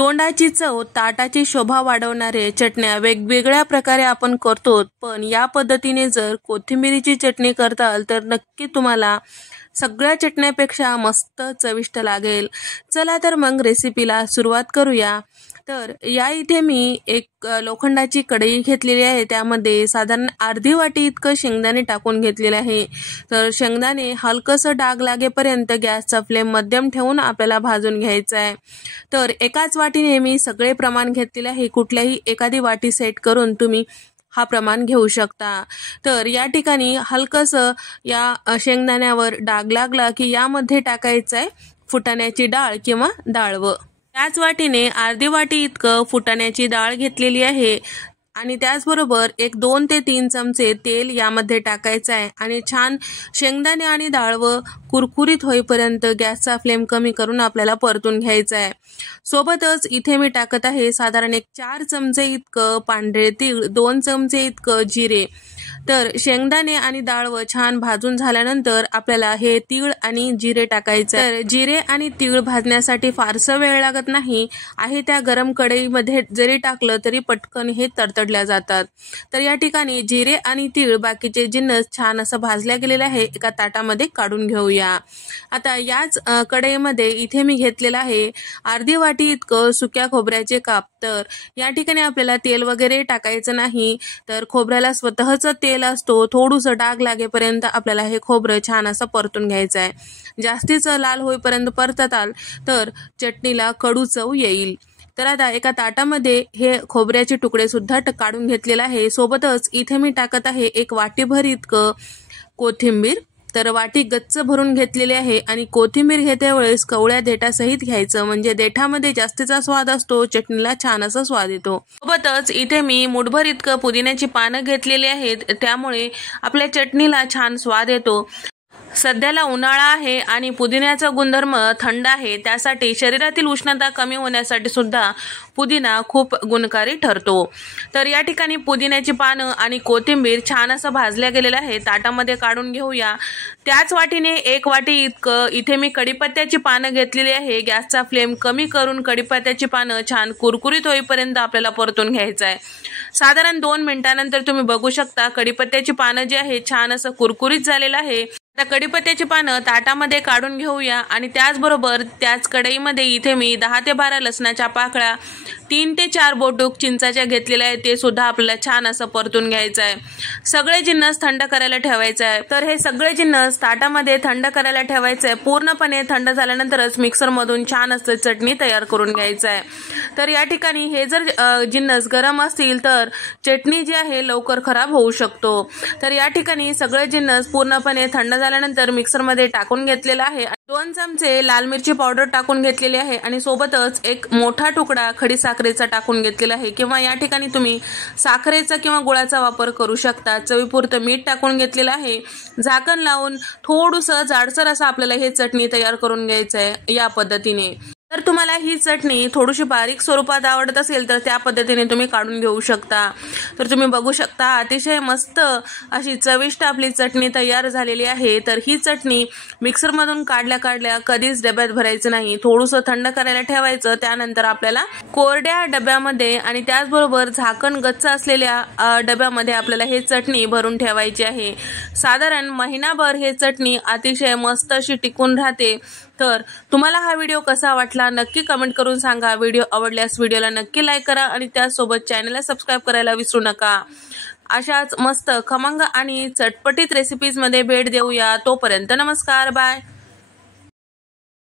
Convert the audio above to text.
तोंडाची चव ताटाची शोभा वाढवणारे चटण्या वेगवेगळ्या प्रकारे आपण करतो, पण या पद्धतीने जर कोथिंबीरीची चटणी करताल तर नक्की तुम्हाला सगळ्या चटण्यापेक्षा मस्त चविष्ट लागेल। चला तर मग रेसिपीला सुरुवात करूया। तर या इथे मी एक लोखंडाची कढई घेतलेली आहे, त्यामध्ये साधारण अर्धी वाटी इतकं शेंगदाणे टाकून घेतलेले आहे। तर शेंगदाणे हलकसं डाग लागेपर्यंत गॅसचा फ्लेम मध्यम ठेवून आपल्याला भाजून घ्यायचा आहे। तर एकाच वाटीने मी सगळे प्रमाण घेतलेले आहे, कुठल्याही एखादी वाटी सेट करून तुम्ही हा प्रमाण घेऊ शकता। तर या ठिकाणी हलकसं या शेंगदाण्यावर डाग लागला की यामध्ये टाकायचं आहे फुटाण्याची डाळ किंवा डाळवं। त्याच वाटीने अर्धी वाटी इतकं फुटाण्याची डाळ घेतलेली आहे आणि त्याचबरोबर एक 2 ते 3 चमचे तेल यामध्ये टाकायचं आहे आणि छान शेंगदाणे आणि डाळवं कुरकुरीत होईपर्यंत गॅसचा फ्लेम कमी करून आपल्याला परतून घ्यायचं आहे। सोबतच इथे मी टाकत आहे साधारण एक 4 चमचे इतकं पांढरे तीळ, 2 चमचे इतकं जिरे। तर शेंगदाणे आणि डाळवं छान भाजून झाल्यानंतर आपल्याला हे तीळ आणि जिरे टाकायचे। तर जिरे आणि तीळ भाजण्यासाठी फारसा वेळ लागत नाही आहे, त्या गरम कढईमध्ये जरी टाकलं तरी पटकन हे तडतडल्या जातात। तर या ठिकाणी जिरे आणि तीळ बाकीचे जिन्नस छान असं भाजल्या गेलेले आहे, एका ताटामध्ये काढून घेऊया। आता याच कढईमध्ये इथे मी घेतलेलं आहे अर्धी वाटी इतकं सुक्या खोबऱ्याचे काप। तर या ठिकाणी आपल्याला तेल वगैरे टाकायचं नाही, तर खोबऱ्याला स्वतःच तेल असतो, थोडंसं डाग लागेपर्यंत आपल्याला हे खोबरं छान असं परतून घ्यायचं आहे। जास्तीचं लाल होईपर्यंत परतताल तर चटणीला कडू चव येईल। तर आता एका ताटामध्ये हे खोबऱ्याचे तुकडे सुद्धा काढून घेतलेले आहे। सोबतच इथे मी टाकत आहे एक वाटीभर इतकं कोथिंबीर। तर वाटी गच्च भरून घेतलेली आहे आणि कोथिंबीर घेते वेळेस कवळ्या देठासहित घ्यायचं, म्हणजे देठामध्ये जास्तीचा स्वाद असतो, चटणीला छान असा स्वाद येतो। सोबतच इथे मी मुठभर इतकं पुदिन्याची पानं घेतलेली आहेत, त्यामुळे आपल्या चटणीला छान स्वाद येतो। सध्याला उन्हाळा आहे आणि पुदिन्याचा गुणधर्म थंड आहे, त्यासाठी शरीरातील उष्णता कमी होण्यासाठी सुद्धा पुदिना खूप गुणकारी ठरतो। तर या ठिकाणी पुदिन्याची पानं आणि कोथिंबीर छान असं भाजल्या गेलेलं आहे, ताटामध्ये काढून घेऊया। त्याच वाटीने एक वाटी इतकं इथे मी कढीपत्त्याची पानं घेतलेली आहे। गॅसचा फ्लेम कमी करून कढीपत्त्याची पानं छान कुरकुरीत होईपर्यंत आपल्याला परतून घ्यायचं आहे। साधारण 2 मिनिटांनंतर तुम्ही बघू शकता कढीपत्त्याची पानं जे आहे छान असं कुरकुरीत झालेलं आहे। आता कढीपत्त्याची पानं ताटामध्ये काढून घेऊया आणि त्याचबरोबर त्याच कढईमध्ये इथे मी 10 ते 12 लसणाच्या पाकळ्या, 3 ते 4 बोटूक चिंचाच्या घेतलेल्या आहेत, ते सुद्धा आपल्याला छान असं परतून घ्यायचं आहे। सगळे जिन्नस थंड करायला ठेवायचं आहे। तर हे सगळे जिन्नस ताटामध्ये थंड करायला ठेवायचं आहे। पूर्णपणे थंड झाल्यानंतरच मिक्सरमधून छान असं चटणी तयार करून घ्यायचं आहे। तर या ठिकाणी हे जर जिन्नस गरम असतील तर चटणी जी आहे लवकर खराब होऊ शकतो। तर या ठिकाणी सगळे जिन्नस पूर्णपणे थंड झाल्यानंतर मिक्सरमध्ये टाकून घेतलेला आहे। 2 चमचे लाल मिरची पावडर टाकून घेतलेली आहे आणि सोबतच एक मोठा तुकडा खडी साखरेचा टाकून घेतलेला आहे, किंवा या ठिकाणी तुम्ही साखरेचा किंवा गुळाचा वापर करू शकता। चवीपुरतं मीठ टाकून घेतलेलं आहे। झाकण लावून थोडंसं जाडसर असं आपल्याला हे चटणी तयार करून घ्यायचं आहे या पद्धतीने। तर तुम्हाला ही चटणी थोडीशी बारीक स्वरूपात आवडत असेल तर त्या पद्धतीने तुम्ही काढून घेऊ शकता। तर तुम्ही बघू शकता अतिशय मस्त अशी चविष्ट आपली चटणी तयार झालेली आहे। तर ही चटणी मिक्सरमधून काढल्या कधीच डब्यात भरायचं नाही, थोडंसं थंड करायला ठेवायचं। त्यानंतर आपल्याला कोरड्या डब्यामध्ये आणि त्याचबरोबर झाकण गच्च असलेल्या डब्यामध्ये आपल्याला हे चटणी भरून ठेवायची आहे। साधारण महिनाभर हे चटणी अतिशय मस्त अशी टिकून राहते। तर तुम्हाला हा व्हिडिओ कसा वाटला नक्की कमेंट करून सांगा। व्हिडिओ आवडल्यास व्हिडिओला नक्की लाईक करा आणि त्यासोबत चॅनलला सबस्क्राईब करायला विसरू नका। अशाच मस्त खमंग आणि चटपटीत रेसिपीजमध्ये भेट देऊया। तोपर्यंत नमस्कार, बाय।